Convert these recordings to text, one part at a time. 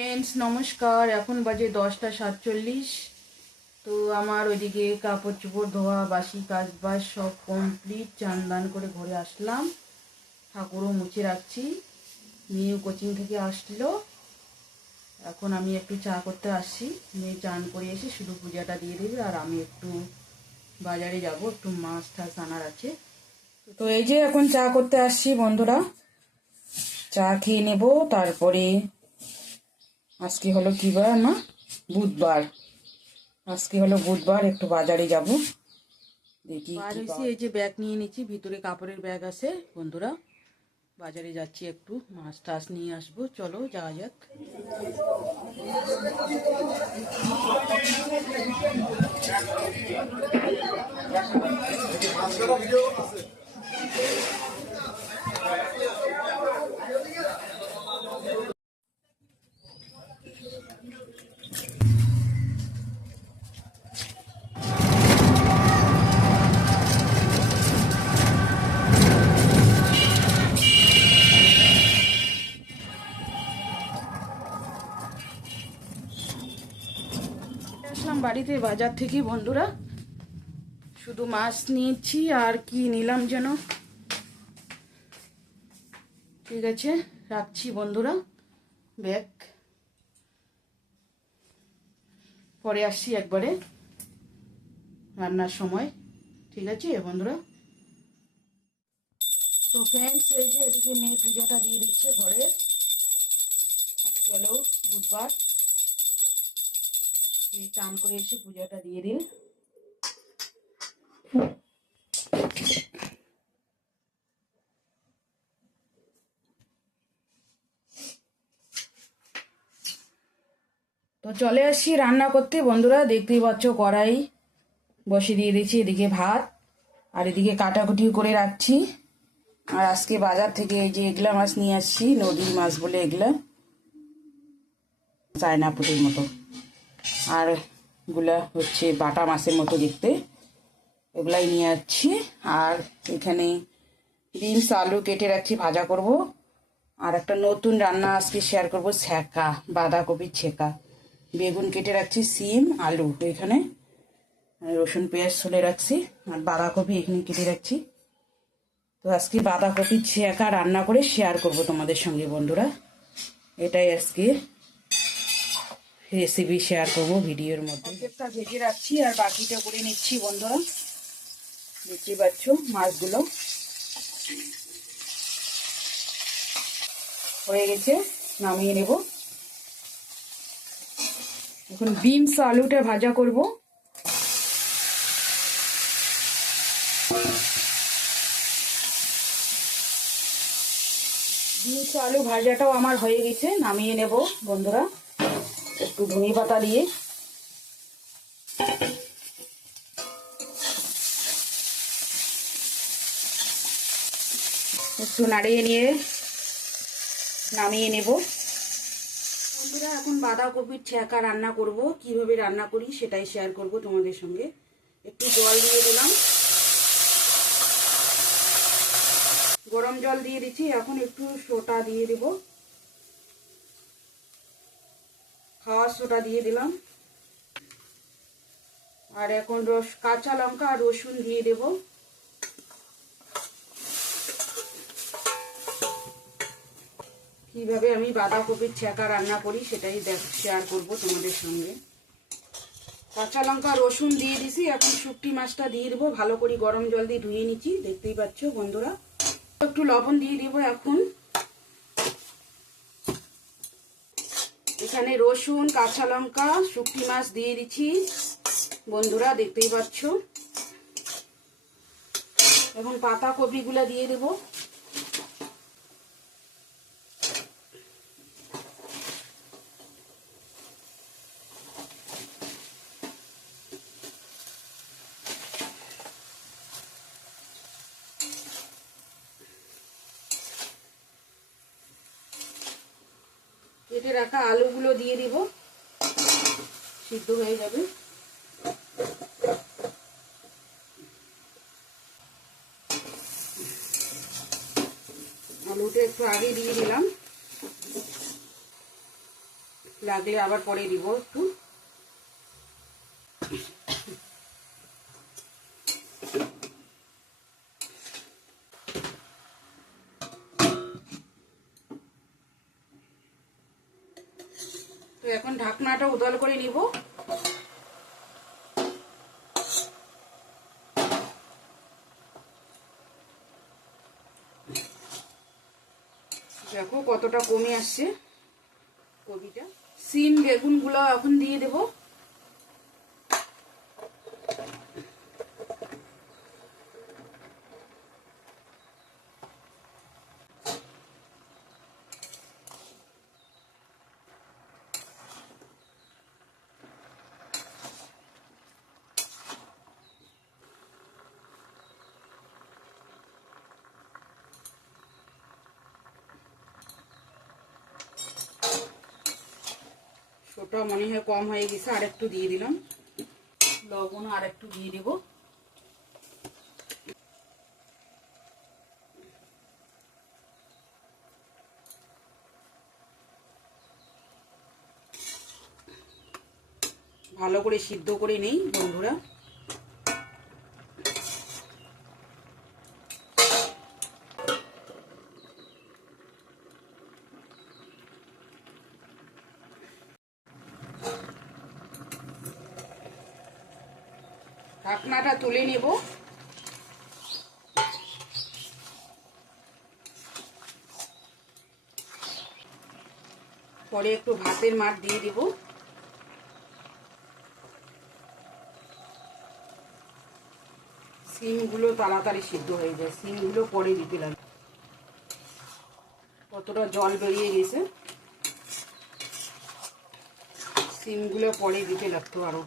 Friends নমস্কার। এখন বাজে দশটা সাতচল্লিশ। তো আমার ওইদিকে কাপড় চোপড় ধোয়া, বাসি কাজ বাজ সব কমপ্লিট চান করে ঘরে আসলাম। ঠাকুরও মুছে রাখছি। মেয়েও কোচিং থেকে আসলো। এখন আমি একটু চা করতে আসছি। মেয়ে চান করে এসে শুধু পূজাটা দিয়ে দেবে আর আমি একটু বাজারে যাব। একটু মাছ টাছ আনার আছে। তো এই যে এখন চা করতে আসছি বন্ধুরা। চা খেয়ে নেব, তারপরে আজকে হলো কি বার না? বুধবার। আজকে হলো বুধবার একটু বাজারে যাব। দেখি বার হয়েছি এই যে ব্যাগ নিয়ে নিচ্ছি ভিতরে কাপড়ের ব্যাগ আছে। বন্ধুরা বাজারে যাচ্ছি একটু মাছ টাছ নিয়ে আসব। চলো যাওয়া যাক। আসলাম বাড়িতে, বাজার থেকে বন্ধুরা। শুধু মাছ নিয়েছি, আর কি নিলাম যেন। ঠিক আছে, রাখছি বন্ধুরা। ব্যাগ। পরে আসছি একবারে রান্নার সময়। ঠিক আছে, বন্ধুরা? তো ফ্রেন্ডস এই যে এদিকে মেয়ে পূজাটা দিয়ে দিচ্ছে ঘরে। আজকে হলো বুধবার। চান করে এসে পূজাটা দিয়ে দিন। তো চলে আসছি রান্না করতে। বন্ধুরা, দেখতেই পাচ্ছ কড়াই বসে দিয়ে দিয়েছি, এদিকে ভাত আর এদিকে কাটাকুটি করে রাখছি। আর আজকে বাজার থেকে এই যে এগুলা মাছ নিয়ে আসছি, নদীর মাছ বলে এগুলা। চায়না পুটির মতো। আর এগুলা হচ্ছে বাটা মাছের মতো দেখতে। এগুলাই নিয়ে যাচ্ছি আর এখানে বিনস আলু কেটে রাখছি, ভাজা করব। আর একটা নতুন রান্না আজকে শেয়ার করব ছ্যাঁকা বাঁধাকপির ছেঁকা বেগুন কেটে রাখছি, সিম, আলু এখানে। রসুন, পেঁয়াজ ছলে রাখছি, আর বাঁধাকপি এখানে কেটে রাখছি। তো আজকে বাঁধাকপির ছেঁকা রান্না করে শেয়ার করব তোমাদের সঙ্গে বন্ধুরা। এটাই আজকে রেসিপি শেয়ার করব ভিডিওর মধ্যে। একটা ভেজে রাখছি আর বাকিটা করে নিচ্ছি বন্ধুরা। দেখতে পাচ্ছ মাছগুলো। হয়ে গেছে, নামিয়ে নেব। এখন বিমস আলুটা ভাজা করব। বিমস আলু ভাজাটাও আমার হয়ে গেছে, নামিয়ে নেব বন্ধুরা। একটু ধনে পাতা দিয়ে। একটু নাড়িয়ে নিয়ে নামিয়ে নেব। বন্ধুরা, এখন বাঁধাকপির ছেঁকা রান্না করব। কীভাবে রান্না করি সেটাই শেয়ার করব তোমাদের সঙ্গে। একটু জল দিয়ে দিলাম। গরম জল দিয়ে দিচ্ছি। এখন একটু সোটা দিয়ে দেব। খাওয়ার সোটা দিয়ে দিলাম। আর এখন রস, কাঁচা লঙ্কা আর রসুন দিয়ে দেবো। কীভাবে আমি বাঁধাকপির ছেঁকা রান্না করি সেটাই দেখ শেয়ার করব তোমাদের সঙ্গে। কাঁচা লঙ্কা, রসুন দিয়ে দিছি, এখন শুকটি মাছটা দিয়ে দেবো। ভালো করে গরম জল দিয়ে ধুয়ে নিচ্ছি, দেখতেই পাচ্ছ বন্ধুরা। একটু লবণ দিয়ে দিব এখন। এখানে রসুন, কাঁচা লঙ্কা শুকটি মাছ দিয়ে দিচ্ছি। বন্ধুরা, দেখতেই পাচ্ছ। এখন পাতা কপিগুলা দিয়ে দেবো। কেটে রাখা আলুগুলো দিয়ে দিব। সিদ্ধ হয়ে যাবে। আলুটা একটু আগে দিয়ে দিলাম। লাগলে আবার পরে দিব একটু। এখন ঢাকনাটা উদল করে নিব। দেখো কতটা কমে আসছে। কবিটা। সিম বেগুনগুলো এখন দিয়ে দেব। ছোট মনে হয় কম হয়ে গেছে আর একটু দিয়ে দিলাম। লবণ আর একটু দিয়ে দেব। ভালো করে সিদ্ধ করে নেই বন্ধুরা। ঢাকনাটা তুলে নেব। পরে একটু ভাতের মাঠ দিয়ে দেব। সিমগুলো তাড়াতাড়ি সিদ্ধ হয়ে যায়। সিমগুলো পরে দিতে লাগে। কতটা জল বেরিয়ে গেছে। সিমগুলো পরে দিতে লাগতো আরও।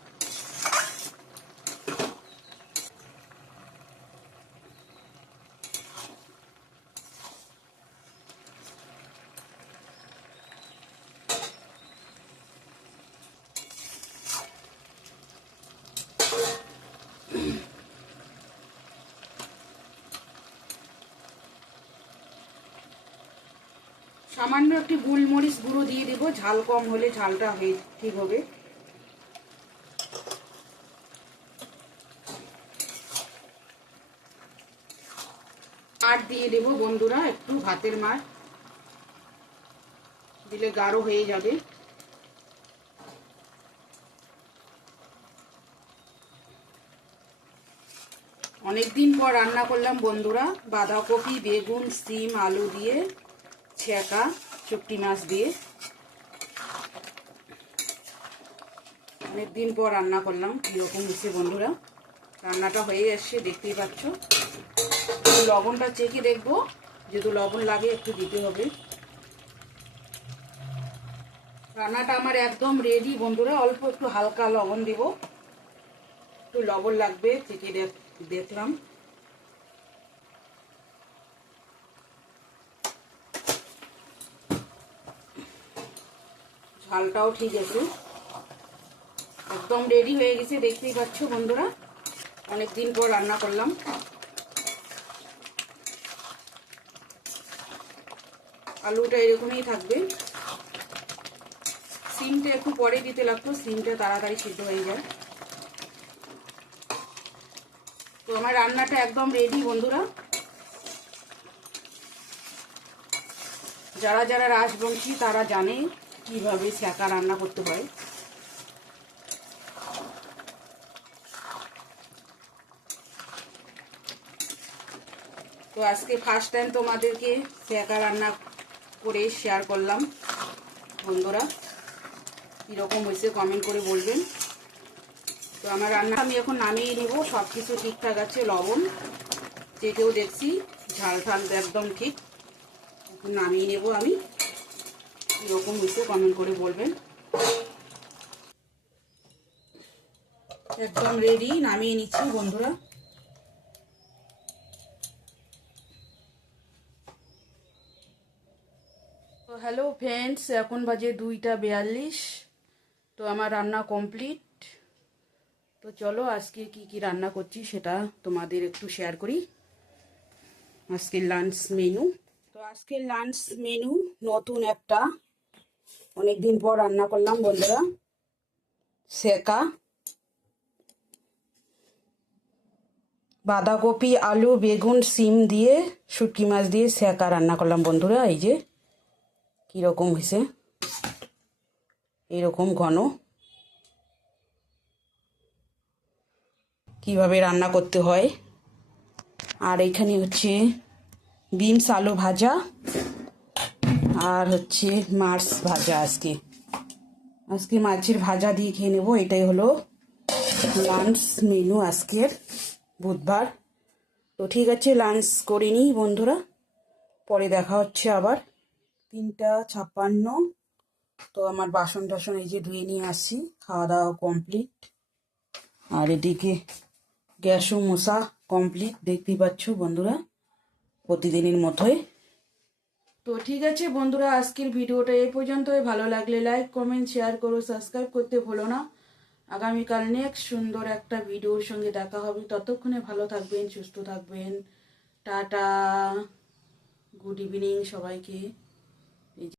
সামান্য একটি গোলমরিচ গুঁড়ো দিয়ে দেবো। ঝাল কম হলে ঝালটা হয়ে ঠিক হবে। মাঠ দিয়ে দেবো বন্ধুরা একটু ভাতের মাঠ দিলে গাঢ় হয়ে যাবে। অনেকদিন পর রান্না করলাম বন্ধুরা। বাঁধাকপি, বেগুন, সিম, আলু দিয়ে। ছেঁকা চুপটি মাছ দিয়ে। অনেকদিন পর রান্না করলাম কীরকম হচ্ছে বন্ধুরা? রান্নাটা হয়ে আসছে দেখতেই পাচ্ছ। লবণটা চেখে দেখব, যেহেতু লবণ লাগে একটু দিতে হবে। রান্নাটা আমার একদম রেডি বন্ধুরা, অল্প একটু হালকা লবণ দিব। একটু লবণ লাগবে, চেখে দেখলাম। ঝালটাও ঠিক আছে। একদম রেডি হয়ে গেছে, দেখতেই পাচ্ছ বন্ধুরা। অনেক দিন পর রান্না করলাম। আলুটা এরকমই থাকবে। সিমটা একটু পরে দিতে লাগতো, সিমটা তাড়াতাড়ি সিদ্ধ হয়ে যায়। তো আমার রান্নাটা একদম রেডি বন্ধুরা। যারা যারা রাজবংশী তারা জানে কীভাবে ছ্যাঁকা রান্না করতে হয়। তো আজকে ফার্স্ট টাইম তোমাদেরকে ছ্যাঁকা রান্না করে শেয়ার করলাম, বন্ধুরা। কীরকম হয়েছে কমেন্ট করে বলবেন। তো আমার রান্না আমি এখন নামিয়ে নেব সব কিছু ঠিকঠাক আছে, লবণ চেকেও দেখছি ঝাল ঝাল একদম ঠিক। নামিয়ে নেব আমি। কীরকম হয়েছে কমেন্ট করে বলবেন। একদম রেডি নামিয়ে নিচ্ছি বন্ধুরা। তো হ্যালো ফ্রেন্ডস এখন বাজে দুইটা বিয়াল্লিশ, তো আমার রান্না কমপ্লিট তো চলো আজকে কি কি রান্না করছি সেটা তোমাদের একটু শেয়ার করি। আজকের লাঞ্চ মেনু তো আজকের লাঞ্চ মেনু নতুন একটা অনেকদিন পর রান্না করলাম, বন্ধুরা। সেকা বাঁধাকপি, আলু, বেগুন সিম দিয়ে, শুটকি মাছ দিয়ে সেকা রান্না করলাম, বন্ধুরা। এই যে, কীরকম হয়েছে? এরকম ঘন। কীভাবে রান্না করতে হয়? আর এখানে হচ্ছে বিনস আলু ভাজা। আর হচ্ছে মাছ ভাজা আজকে। আজকে মাছের ভাজা দিয়ে খেয়ে নেব, এটাই হলো লাঞ্চ মেনু আজকের বুধবার। তো ঠিক আছে লাঞ্চ করে নিই বন্ধুরা, পরে দেখা হচ্ছে আবার। তিনটা ছাপ্পান্ন, তো আমার বাসন টাসন এই যে ধুয়ে নিয়ে আসছি খাওয়া দাওয়া কমপ্লিট আর এদিকে গ্যাসও মশা কমপ্লিট দেখতেই পাচ্ছ বন্ধুরা, প্রতিদিনের মতোই। তো ঠিক আছে বন্ধুরা, আজকের ভিডিওটা এই পর্যন্তই। ভালো লাগলে লাইক কমেন্ট শেয়ার করো সাবস্ক্রাইব করতে ভুলো না। আগামীকাল নেক্সট সুন্দর একটা ভিডিওর সঙ্গে দেখা হবে। ততক্ষণে ভালো থাকবেন, সুস্থ থাকবেন। টাটা। গুড ইভিনিং সবাইকে।